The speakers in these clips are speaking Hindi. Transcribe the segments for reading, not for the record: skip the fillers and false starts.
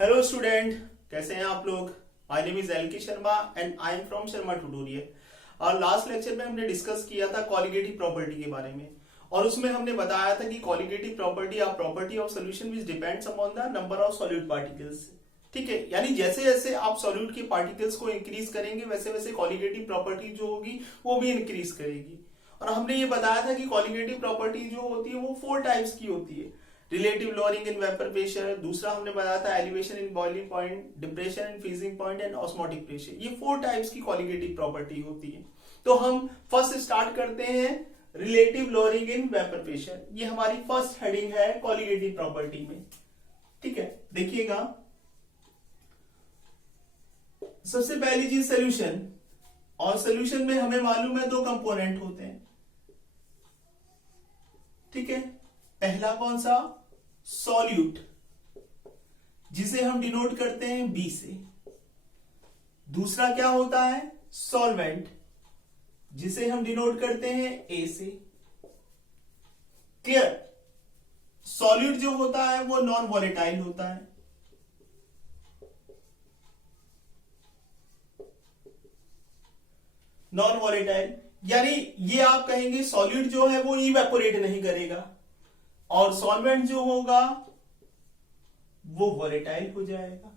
हेलो स्टूडेंट, कैसे हैं आप लोग। माय नेम इज एल के Sharma and I am from Sharma tutorial. और लास्ट लेक्चर में हमने डिस्कस किया था कॉलिगेटिव प्रॉपर्टी के बारे में, और उसमें हमने बताया था कि colligative property of property of solution which depends upon the number of solute particles. ठीक है, यानी जैसे जैसे आप सॉल्यूट के पार्टिकल्स को इंक्रीज करेंगे वैसे वैसे कॉलिगेटिव प्रॉपर्टी जो होगी वो भी इंक्रीज करेगी। और हमने ये बताया था कि कॉलिगेटिव प्रॉपर्टी जो होती है वो 4 टाइप्स की होती है। Relative lowering in vapour pressure, दूसरा हमने बताया था elevation in boiling point, depression in freezing point and osmotic pressure. ये 4 टाइप्स की कॉलिगेटिव प्रॉपर्टी होती है। तो हम फर्स्ट स्टार्ट करते हैं relative lowering in vapour pressure. ये हमारी फर्स्ट हेडिंग है कॉलिगेटिव प्रॉपर्टी में। ठीक है, देखिएगा सबसे पहली चीज सोल्यूशन, और सोल्यूशन में हमें मालूम है 2 कंपोनेंट होते हैं। ठीक है, पहला कौन सा, सॉल्यूट, जिसे हम डिनोट करते हैं बी से। दूसरा क्या होता है, सॉल्वेंट, जिसे हम डिनोट करते हैं ए से। क्लियर। सॉल्यूट जो होता है वो नॉन वॉलेटाइल होता है, नॉन वॉलेटाइल, यानी ये आप कहेंगे सॉल्यूट जो है वो इवेपोरेट नहीं करेगा, और सॉल्वेंट जो होगा वो वॉलेटाइल हो जाएगा,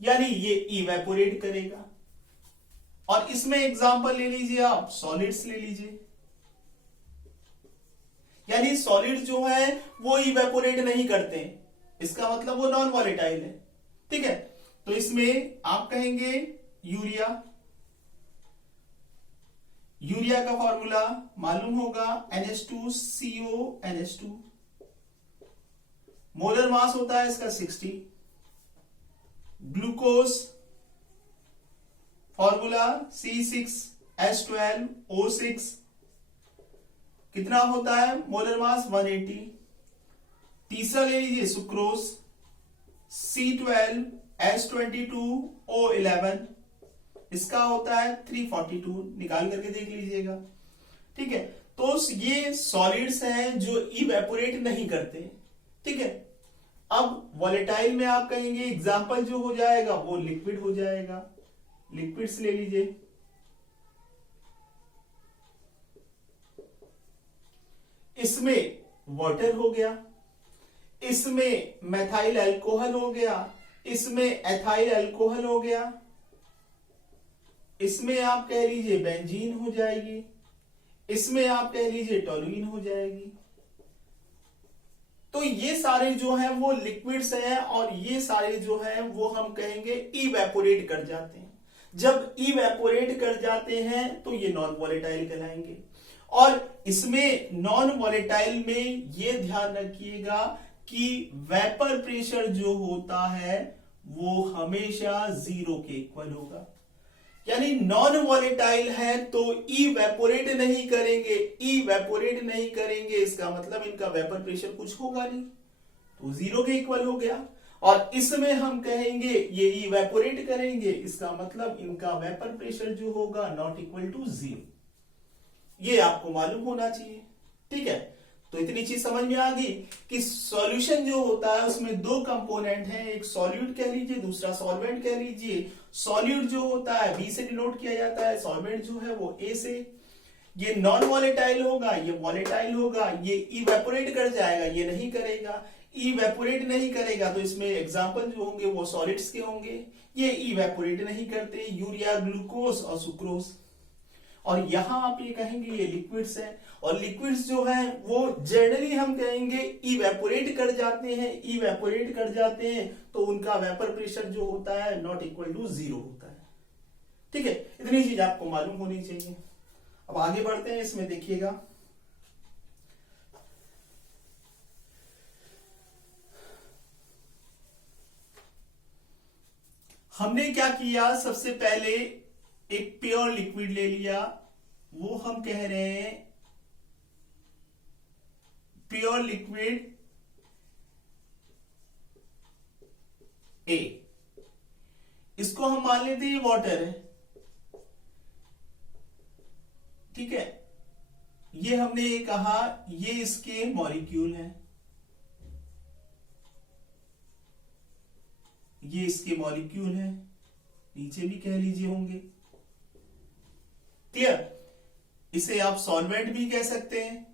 यानी ये इवेपोरेट करेगा। और इसमें एग्जांपल ले लीजिए आप, सॉलिड्स ले लीजिए, यानी सॉलिड जो है वो इवेपोरेट नहीं करते, इसका मतलब वो नॉन वॉलेटाइल है। ठीक है, तो इसमें आप कहेंगे यूरिया, यूरिया का फॉर्मूला मालूम होगा NH2CO NH2, मोलर मास होता है इसका 60। ग्लूकोज फॉर्मूला C6H12O6, कितना होता है मोलर मास 180। तीसरा ले लीजिए सुक्रोज, C12H22O11, इसका होता है 342, निकाल करके देख लीजिएगा। ठीक है, तो ये सॉलिड्स हैं जो इवेपोरेट नहीं करते। ठीक है, अब वॉलेटाइल में आप कहेंगे एग्जाम्पल जो हो जाएगा वो लिक्विड हो जाएगा। लिक्विड्स ले लीजिए, इसमें वाटर हो गया, इसमें मेथाइल अल्कोहल हो गया, इसमें एथाइल अल्कोहल हो गया, इसमें आप कह लीजिए बेंजीन हो जाएगी, इसमें आप कह लीजिए टोलुइन हो जाएगी। तो ये सारे जो हैं वो लिक्विड्स हैं, और ये सारे जो हैं वो हम कहेंगे इवेपोरेट कर जाते हैं। जब इवेपोरेट कर जाते हैं तो ये नॉन वॉलेटाइल कहलाएंगे। और इसमें नॉन वॉलेटाइल में ये ध्यान रखिएगा कि वेपर प्रेशर जो होता है वो हमेशा 0 के इक्वल होगा, यानी नॉन वॉलेटाइल है तो इवेपोरेट नहीं करेंगे। इवेपोरेट नहीं करेंगे इसका मतलब इनका वेपर प्रेशर कुछ होगा नहीं, तो 0 के इक्वल हो गया। और इसमें हम कहेंगे ये इवेपोरेट करेंगे, इसका मतलब इनका वेपर प्रेशर जो होगा नॉट इक्वल टू 0। ये आपको मालूम होना चाहिए। ठीक है, तो इतनी चीज समझ में आ गई कि सॉल्यूशन जो होता है उसमें 2 कंपोनेंट हैं, एक सॉल्यूट कह लीजिए, दूसरा सॉल्वेंट कह लीजिए। सॉल्यूट जो होता है बी से डिनोट किया जाता है, सॉल्वेंट जो है वो ए से। ये नॉन वॉलेटाइल होगा, ये वॉलेटाइल होगा, ये इवेपोरेट कर जाएगा, ये नहीं करेगा। इवेपोरेट नहीं करेगा तो इसमें एग्जांपल जो होंगे वो सॉलिड्स के होंगे, ये इवेपोरेट नहीं करते, यूरिया, ग्लूकोज और सुक्रोज। और यहां आप ये कहेंगे ये लिक्विड्स हैं, और लिक्विड्स जो हैं वो जनरली हम कहेंगे इवेपोरेट कर जाते हैं। इवेपोरेट कर जाते हैं तो उनका वेपर प्रेशर जो होता है नॉट इक्वल टू 0 होता है। ठीक है, इतनी चीज आपको मालूम होनी चाहिए। अब आगे बढ़ते हैं, इसमें देखिएगा हमने क्या किया। सबसे पहले एक प्योर लिक्विड ले लिया, वो हम कह रहे हैं प्योर लिक्विड ए, इसको हम मान लेते हैं वाटर है। ठीक है, ये हमने ये कहा ये इसके मॉलिक्यूल हैं। ये इसके मॉलिक्यूल है, नीचे भी कह लीजिए होंगे। क्लियर? इसे आप सॉल्वेंट भी कह सकते हैं।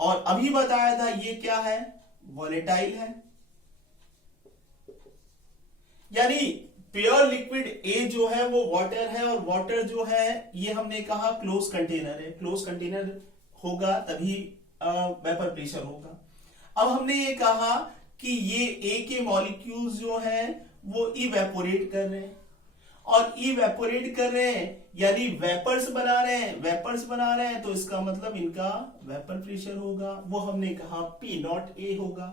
और अभी बताया था ये क्या है, वॉलेटाइल है। यानी प्योर लिक्विड ए जो है वो वाटर है, और वाटर जो है ये हमने कहा क्लोज कंटेनर है। क्लोज कंटेनर होगा तभी वेपर प्रेशर होगा। अब हमने ये कहा कि ये ए के मॉलिक्यूल्स जो है वो इवेपोरेट कर रहे हैं, और इवेपोरेट कर रहे हैं यानी वेपर्स बना रहे हैं। वेपर्स बना रहे हैं तो इसका मतलब इनका वेपर प्रेशर होगा, वो हमने कहा पी नॉट ए होगा।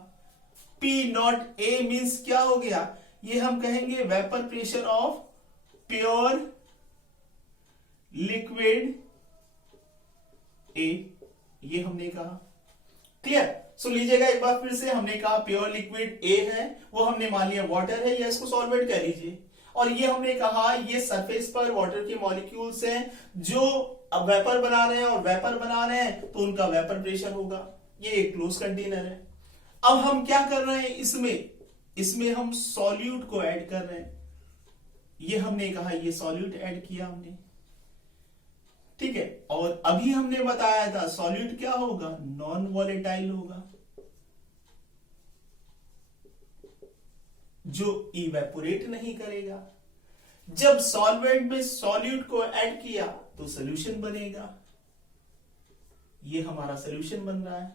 पी नॉट ए मीन्स क्या हो गया, ये हम कहेंगे vapour pressure of pure liquid A, ये हमने कहा। क्लियर? सो लीजिएगा एक बार फिर से, हमने कहा प्योर लिक्विड ए है, वो हमने मान लिया वाटर है, या इसको सॉल्वेंट कह लीजिए। और ये हमने कहा ये सरफेस पर वाटर के मॉलिक्यूल्स हैं जो अब वेपर बना रहे हैं, और वेपर बना रहे हैं तो उनका वेपर प्रेशर होगा। ये एक क्लोज कंटेनर है। अब हम क्या कर रहे हैं, इसमें हम सॉल्यूट को ऐड कर रहे हैं। ये हमने कहा ये सॉल्यूट ऐड किया हमने, ठीक है। और अभी हमने बताया था सॉल्यूट क्या होगा, नॉन वॉलेटाइल होगा, जो इवेपोरेट नहीं करेगा। जब सॉल्वेंट में सॉल्यूट को ऐड किया तो सॉल्यूशन बनेगा। ये हमारा सॉल्यूशन बन रहा है।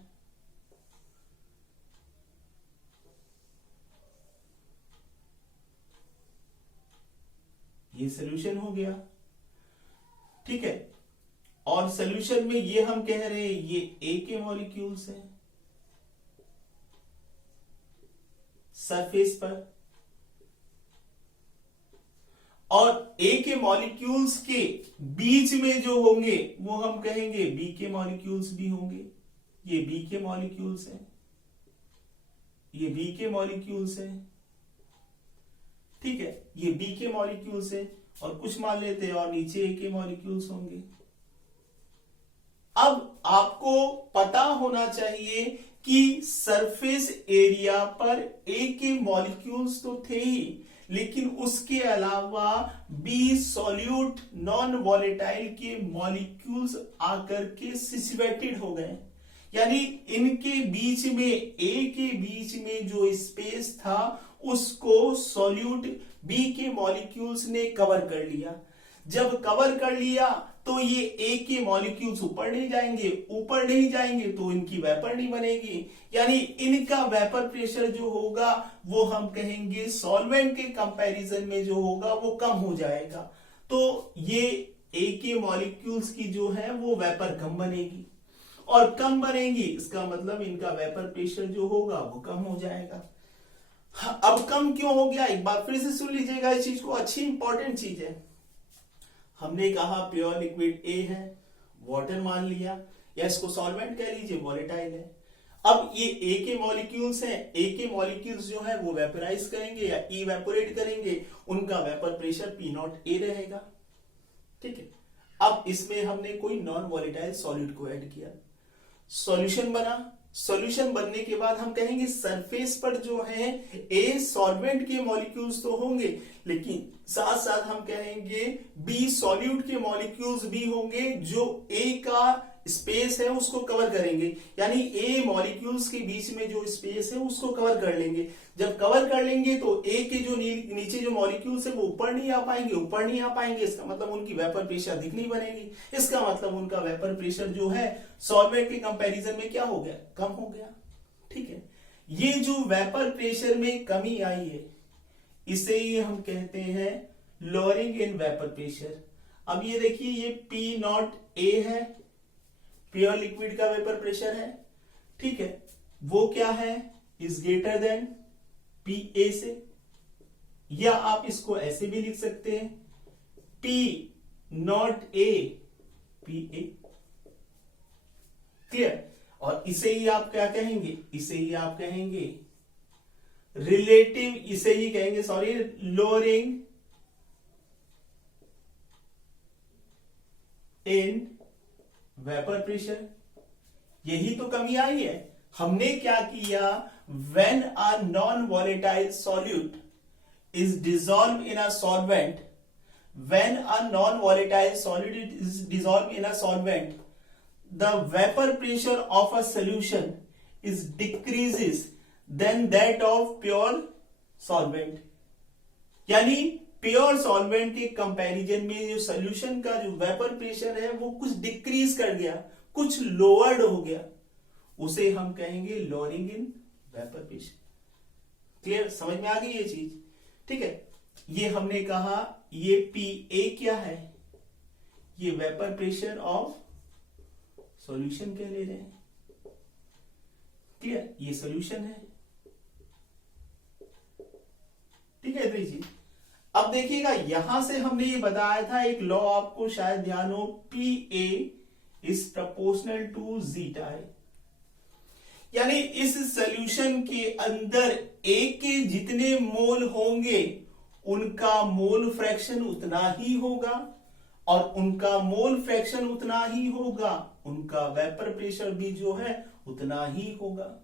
ये सॉल्यूशन हो गया, ठीक है। और सॉल्यूशन में ये हम कह रहे हैं ये ए के मॉलिक्यूल्स हैं सरफेस पर, और ए के मॉलिक्यूल्स के बीच में जो होंगे वो हम कहेंगे बी के मॉलिक्यूल्स भी होंगे। ये बी के मॉलिक्यूल्स हैं, ये बी के मॉलिक्यूल्स हैं, ठीक है। ये बी के मॉलिक्यूल्स हैं, और कुछ मान लेते हैं और नीचे ए के मॉलिक्यूल्स होंगे। अब आपको पता होना चाहिए कि सरफेस एरिया पर ए के मॉलिक्यूल्स तो थे ही, लेकिन उसके अलावा बी सॉल्यूट नॉन वॉलेटाइल के मॉलिक्यूल्स आकर के सिचुएटेड हो गए। यानी इनके बीच में, ए के बीच में जो स्पेस था उसको सॉल्यूट बी के मॉलिक्यूल्स ने कवर कर लिया। जब कवर कर लिया तो ये ए के मॉलिक्यूल्स ऊपर नहीं जाएंगे, ऊपर नहीं जाएंगे तो इनकी वेपर नहीं बनेगी, यानी इनका वेपर प्रेशर जो होगा वो हम कहेंगे सॉल्वेंट के कंपैरिजन में जो होगा वो कम हो जाएगा। तो ये ए के मॉलिक्यूल्स की जो है वो वेपर कम बनेगी, और कम बनेगी इसका मतलब इनका वेपर प्रेशर जो होगा वो कम हो जाएगा। अब कम क्यों हो गया, एक बार फिर से सुन लीजिएगा इस चीज को, अच्छी इंपॉर्टेंट चीज है। हमने कहा प्योर लिक्विड ए है, वाटर मान लिया, या इसको सॉल्वेंट कह लीजिए, वॉलेटाइल है। अब ये ए के मॉलिक्यूल्स हैं, ए के मॉलिक्यूल्स जो है वो वेपराइज करेंगे या इवेपोरेट करेंगे, उनका वेपर प्रेशर पी नॉट ए रहेगा, ठीक है। अब इसमें हमने कोई नॉन वॉलेटाइल सॉल्यूट को ऐड किया, सॉल्यूशन बना। सॉल्यूशन बनने के बाद हम कहेंगे सरफेस पर जो है ए सॉल्वेंट के मॉलिक्यूल्स तो होंगे, लेकिन साथ साथ हम कहेंगे बी सॉल्यूट के मॉलिक्यूल्स भी होंगे जो ए का स्पेस है उसको कवर करेंगे। यानी ए मॉलिक्यूल्स के बीच में जो स्पेस है उसको कवर कर लेंगे। जब कवर कर लेंगे तो ए के जो नीचे जो मॉलिक्यूल्स है वो ऊपर नहीं आ पाएंगे, ऊपर नहीं आ पाएंगे, इसका मतलब उनकी वेपर प्रेशर अधिक नहीं बनेगी। इसका मतलब उनका वेपर प्रेशर जो है सॉल्वेंट के कंपैरिजन में क्या हो गया, कम हो गया, ठीक है। ये जो वेपर प्रेशर में कमी आई है इसे ही हम कहते हैं लोअरिंग इन वेपर प्रेशर। अब ये देखिए ये पी नॉट ए है, प्योर लिक्विड का वेपर प्रेशर है, ठीक है। वो क्या है, is greater than P A से, या आप इसको ऐसे भी लिख सकते हैं P naught A P A, clear. और इसे ही आप क्या कहेंगे, इसे ही आप कहेंगे रिलेटिव, इसे ही कहेंगे sorry lowering in vapour pressure. यही तो कमी आई है। हमने क्या किया, when a non volatile solute is dissolve in a solvent, when a non volatile solute is dissolve in a solvent, the vapor pressure of a solution is decreases than that of pure solvent। यानी प्योर सॉल्वेंट के कंपैरिजन में जो सोल्यूशन का जो वेपर प्रेशर है वो कुछ डिक्रीज कर गया, कुछ लोअर्ड हो गया, उसे हम कहेंगे lowering in vapour pressure. Clear, समझ में आ गई ये चीज? ठीक है, ये हमने कहा ये PA क्या है, ये वेपर प्रेशर ऑफ सॉल्यूशन कह ले रहे हैं। क्लियर, ये सॉल्यूशन है। ठीक है इतनी चीज। अब देखिएगा यहां से हमने ये बताया था एक लॉ, आपको शायद ध्यान हो, PA is proportional to zeta है। यानी इस सॉल्यूशन के अंदर A के जितने मोल होंगे उनका मोल फ्रैक्शन उतना ही होगा, और उनका मोल फ्रैक्शन उतना ही होगा, उनका वेपर प्रेशर भी जो है उतना ही होगा।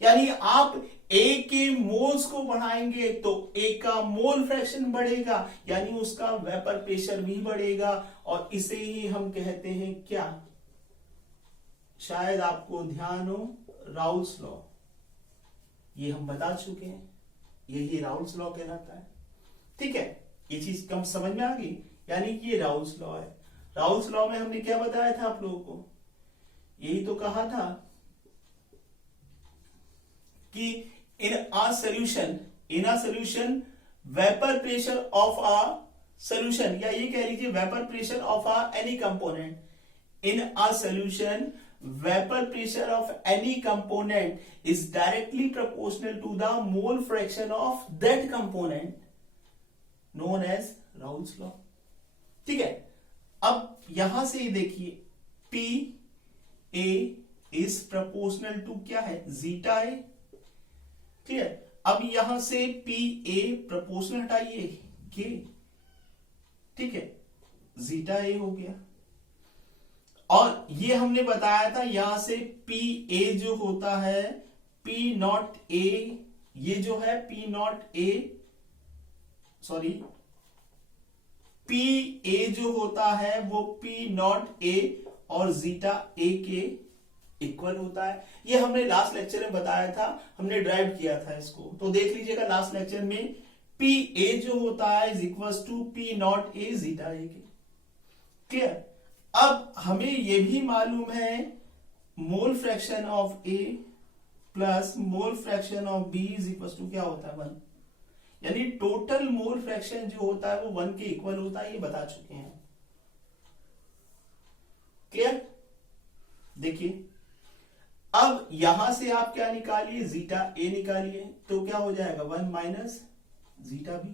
यानी आप A के मोल्स को बढ़ाएंगे तो A का मोल फ्रैक्शन बढ़ेगा, यानी उसका वेपर प्रेशर भी बढ़ेगा, और इसे ही हम कहते हैं क्या, शायद आपको ध्यान हो, राउल्स लॉ। ये हम बता चुके हैं, यही राउल्स लॉ कहलाता है। ठीक है, ये चीज कम समझ में आ गई, यानी कि ये राउल्स लॉ है। राउल्स लॉ में हमने क्या बताया था आप लोगों को, यही तो कहा था कि in a solution vapour pressure of a solution, या ये कह लीजिए vapour pressure of a any component, in a solution vapour pressure of any component is directly proportional to the mole fraction of that component known as Raoult's law. ठीक है, अब यहां से देखिए PA इज प्रपोर्शनल टू क्या है, जीटा A। क्लियर, अब यहां से PA प्रपोर्शनल हटाइए K, ठीक है, जीटा A हो गया। और ये हमने बताया था यहां से PA जो होता है P नॉट A, ये जो है P naught A, sorry PA जो होता है वो P नॉट A और जीटा A के इक्वल होता है। ये हमने लास्ट लेक्चर में बताया था, हमने ड्राइव किया था इसको, तो देख लीजिएगा लास्ट लेक्चर में PA जो होता है is equal to P naught A zeta A के। क्लियर, अब हमें यह भी मालूम है mole fraction of A plus mole fraction of B is equal to क्या होता है, 1। यानी टोटल मोल फ्रैक्शन जो होता है वो 1 के इक्वल होता है, ये बता चुके हैं। क्लियर, देखिए अब यहां से आप क्या निकालिए, जीटा A निकालिए, तो क्या हो जाएगा 1 माइनस जीटा B,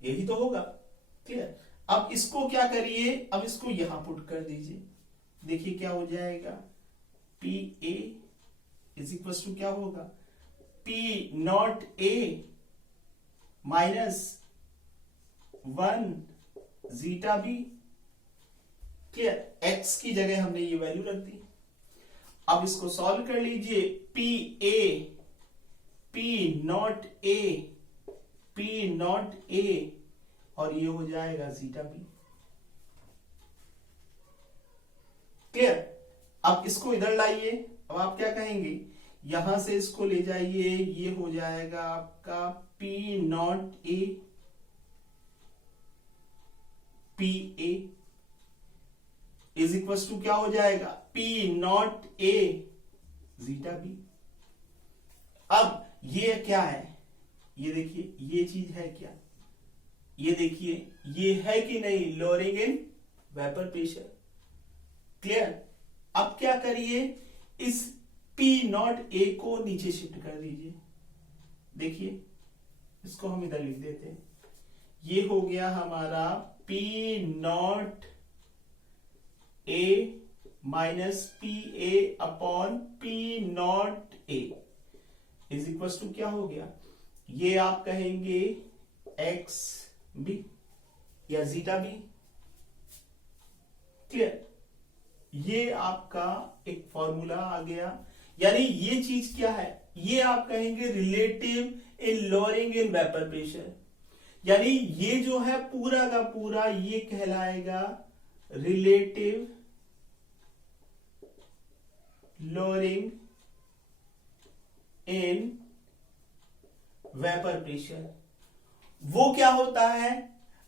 यही तो होगा। क्लियर, अब इसको क्या करिए, अब इसको यहां पुट कर दीजिए, देखिए क्या हो जाएगा, PA इज इक्वल टू क्या होगा, P naught A minus 1 zeta B। Clear, x की जगह हमने ये वैल्यू रख दी। अब इसको सॉल्व कर लीजिए, P नॉट A और ये हो जाएगा जीटा B। क्लियर, अब इसको इधर लाइए, अब आप क्या कहेंगे, यहां से इसको ले जाइए, ये हो जाएगा आपका P naught A PA is equal to क्या हो जाएगा, P naught A zeta B। अब ये क्या है, ये देखिए ये चीज है क्या, ये देखिए ये है कि नहीं, lowering in vapour pressure. Clear, अब क्या करिए, इस P नॉट A को नीचे शिफ्ट कर दीजिए, देखिए इसको हम इधर लिख देते हैं, ये हो गया हमारा P naught A minus PA upon P naught A is equal to क्या हो गया, ये आप कहेंगे एक्स बी या जीटा बी। क्लियर, ये आपका एक फॉर्मूला आ गया। यानी ये चीज क्या है, ये आप कहेंगे relative in lowering in vapour pressure. यानी ये जो है पूरा का पूरा ये कहलाएगा relative lowering in vapour pressure. वो क्या होता है,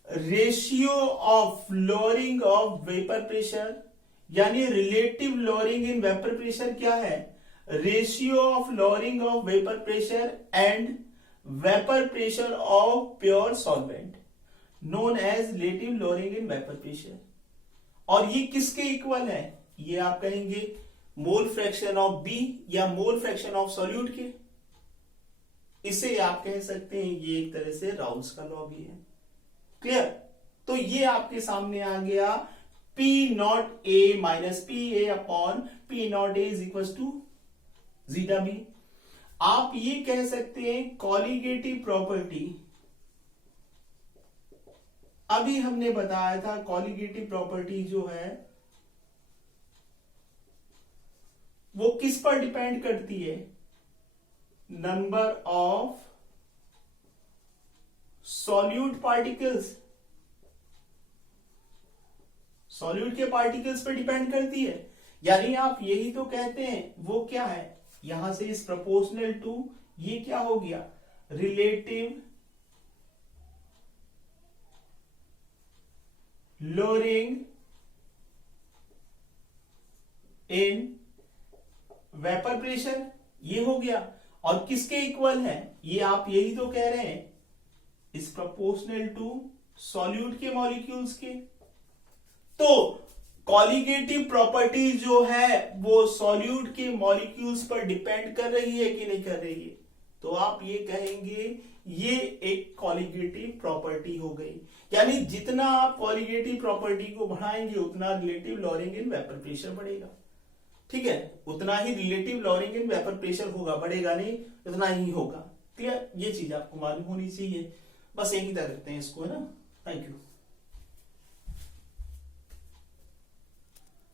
ratio of lowering of vapour pressure, यानी relative lowering in vapour pressure क्या है, ratio of lowering of vapour pressure and vapour pressure of pure solvent known as relative lowering in vapour pressure. और ये किसके इक्वल है, ये आप कहेंगे मोल फ्रैक्शन ऑफ बी या मोल फ्रैक्शन ऑफ सॉल्यूट के। इसे आप कह सकते हैं ये एक तरह से राउल्स का लॉ भी है। क्लियर। तो ये आपके सामने आ गया P naught A minus P A upon P naught A is equal to zeta B. आप ये कह सकते हैं कॉलिगेटिव प्रॉपर्टी, अभी हमने बताया था कॉलिगेटिव प्रॉपर्टी जो है वो किस पर डिपेंड करती है, number of solute particles, solute के पार्टिकल्स पर डिपेंड करती है। यानी आप यही तो कहते हैं वो क्या है, यहां से इस प्रोपोर्शनल टू ये क्या हो गया, relative lowering in vapour pressure, ये हो गया। और किसके इक्वल है, ये आप यही तो कह रहे हैं, इस प्रोपोर्शनल टू सॉल्यूट के मॉलिक्यूल्स के। तो कॉलिगेटिव प्रॉपर्टी जो है वो सॉल्यूट के मॉलिक्यूल्स पर डिपेंड कर रही है कि नहीं कर रही है, तो आप ये कहेंगे ये एक कॉलिगेटिव प्रॉपर्टी हो गई। यानी जितना आप कॉलिगेटिव प्रॉपर्टी को बढ़ाएंगे उतना relative lowering in vapour pressure बढ़ेगा। ठीक है, उतना ही relative lowering in vapour pressure होगा, बढ़ेगा नहीं, उतना ही होगा। क्लियर, ये चीज आपको मालूम होनी चाहिए। बस यही तक रखते हैं इसको, है ना। Thank you.